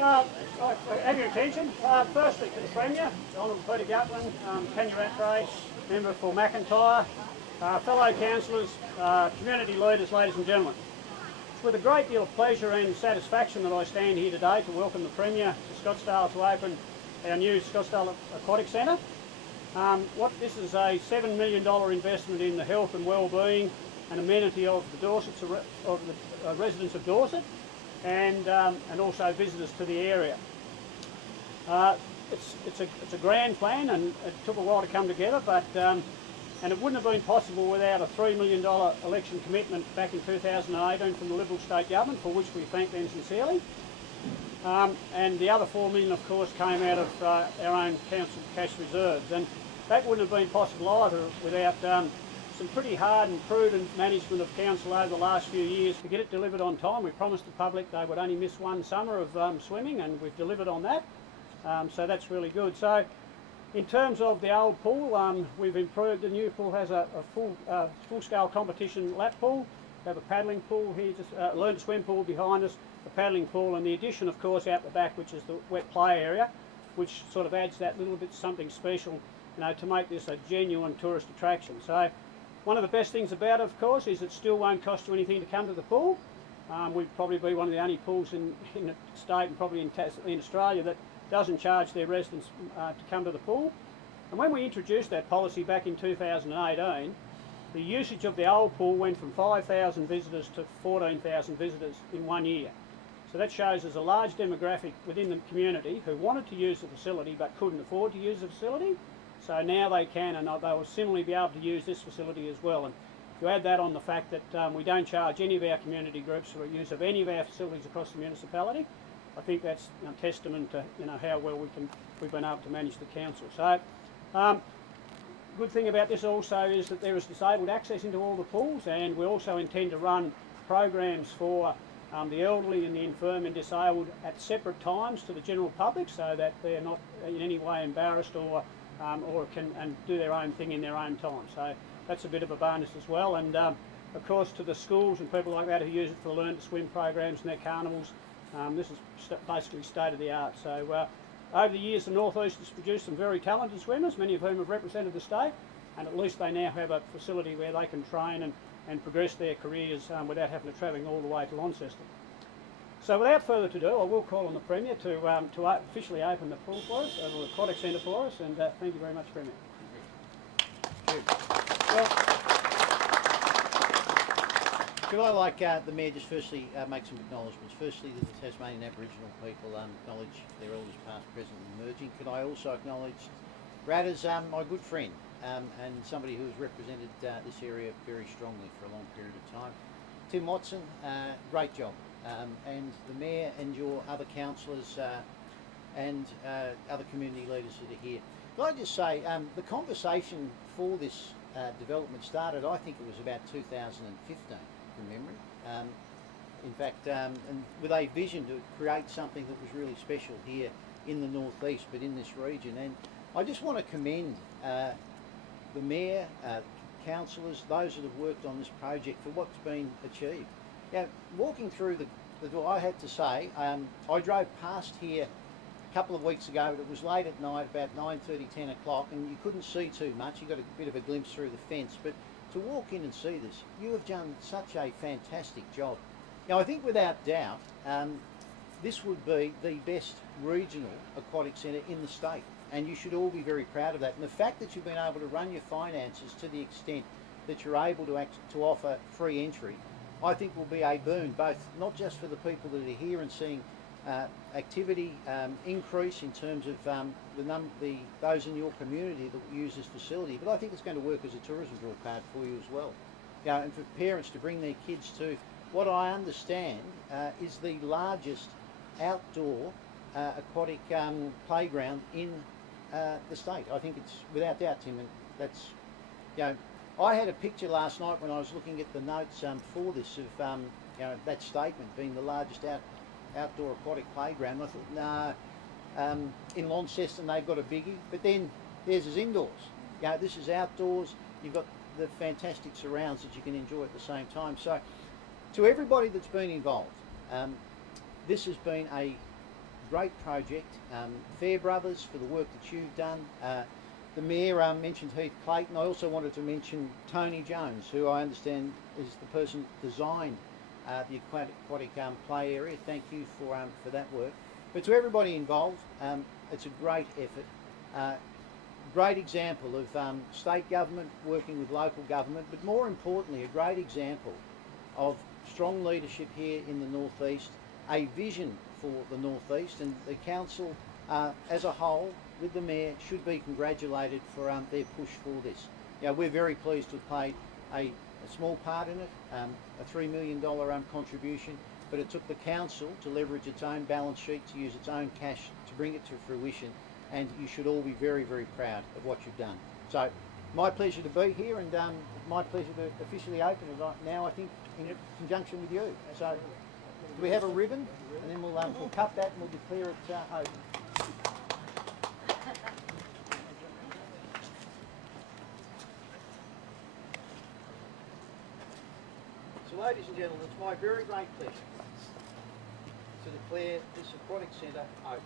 Have your attention. Firstly to the Premier, Honourable Peter Gutwein, Kenya Rattray, Member for McIntyre, fellow councillors, community leaders, ladies and gentlemen. It's with a great deal of pleasure and satisfaction that I stand here today to welcome the Premier to Scottsdale to open our new Scottsdale Aquatic Centre. This is a $7 million investment in the health and well-being and amenity of the residents of Dorset, and also visitors to the area. It's a grand plan, and it took a while to come together, but and it wouldn't have been possible without a $3 million election commitment back in 2018 from the Liberal State Government, for which we thank them sincerely. And the other $4 million, of course, came out of our own council cash reserves, and that wouldn't have been possible either without some pretty hard and prudent management of council over the last few years to get it delivered on time. We promised the public they would only miss one summer of swimming, and we've delivered on that, so that's really good. So in terms of the old pool, we've improved. The new pool has a full-scale competition lap pool. We have a paddling pool here, just learn to swim pool behind us, a paddling pool, and the addition, of course, out the back, which is the wet play area, which sort of adds that little bit something special, to make this a genuine tourist attraction. So one of the best things about it, of course, is it still won't cost you anything to come to the pool. We'd probably be one of the only pools in the state, and probably in Australia, that doesn't charge their residents to come to the pool. And when we introduced that policy back in 2018, the usage of the old pool went from 5,000 visitors to 14,000 visitors in 1 year. So that shows there's a large demographic within the community who wanted to use the facility but couldn't afford to use the facility. So now they can, and they will similarly be able to use this facility as well. And you add that on the fact that we don't charge any of our community groups for use of any of our facilities across the municipality, I think that's a testament to how well we've been able to manage the council. So good thing about this also is that there is disabled access into all the pools, and we also intend to run programs for the elderly and the infirm and disabled at separate times to the general public, so that they're not in any way embarrassed or can do their own thing in their own time. So that's a bit of a bonus as well. And of course, to the schools and people like that who use it for learn to swim programs and their carnivals, this is basically state of the art. So over the years, the North East has produced some very talented swimmers, many of whom have represented the state, and at least they now have a facility where they can train and progress their careers without having to travel all the way to Launceston. So without further ado, I will call on the Premier to officially open the pool for us, the aquatic centre for us, and thank you very much, Premier. Thank you. Well, could I, like the Mayor, just firstly make some acknowledgements. Firstly, to the Tasmanian Aboriginal people, acknowledge their elders past, present and emerging. Could I also acknowledge Brad as my good friend and somebody who has represented this area very strongly for a long period of time. Tim Watson, great job. And the Mayor and your other councillors and other community leaders that are here. Can I just say, the conversation for this development started, I think it was about 2015, from memory. In fact, and with a vision to create something that was really special here in the northeast, but in this region. And I just want to commend the Mayor, councillors, those that have worked on this project for what's been achieved. Now, walking through the door, I had to say, I drove past here a couple of weeks ago, but it was late at night, about 9:30, 10 o'clock, and you couldn't see too much. You got a bit of a glimpse through the fence, but to walk in and see this, you have done such a fantastic job. Now, I think without doubt, this would be the best regional aquatic centre in the state, and you should all be very proud of that. And the fact that you've been able to run your finances to the extent that you're able to offer free entry, I think will be a boon, both not just for the people that are here and seeing activity increase in terms of those in your community that will use this facility, but I think it's going to work as a tourism draw card for you as well. And for parents to bring their kids to what I understand is the largest outdoor aquatic playground in the state. I think it's without doubt, Tim, and that's, I had a picture last night when I was looking at the notes for this of that statement being the largest outdoor aquatic playground. I thought, nah, in Launceston they've got a biggie, but then theirs is indoors. This is outdoors. You've got the fantastic surrounds that you can enjoy at the same time. So, to everybody that's been involved, this has been a great project. Fair Brothers for the work that you've done. The Mayor mentioned Heath Clayton. I also wanted to mention Tony Jones, who I understand is the person that designed the aquatic play area. Thank you for that work. But to everybody involved, it's a great effort. Great example of state government working with local government, but more importantly, a great example of strong leadership here in the northeast, a vision for the northeast, and the council as a whole with the Mayor should be congratulated for their push for this. We're very pleased to have played a small part in it, a $3 million contribution, but it took the council to leverage its own balance sheet, to use its own cash to bring it to fruition, and you should all be very, very proud of what you've done. So, my pleasure to be here, and my pleasure to officially open it right now, I think, in conjunction with you. So, do we have a ribbon? And then we'll cut that and we'll declare it open. So, ladies and gentlemen, it's my very great pleasure to declare this aquatic centre open.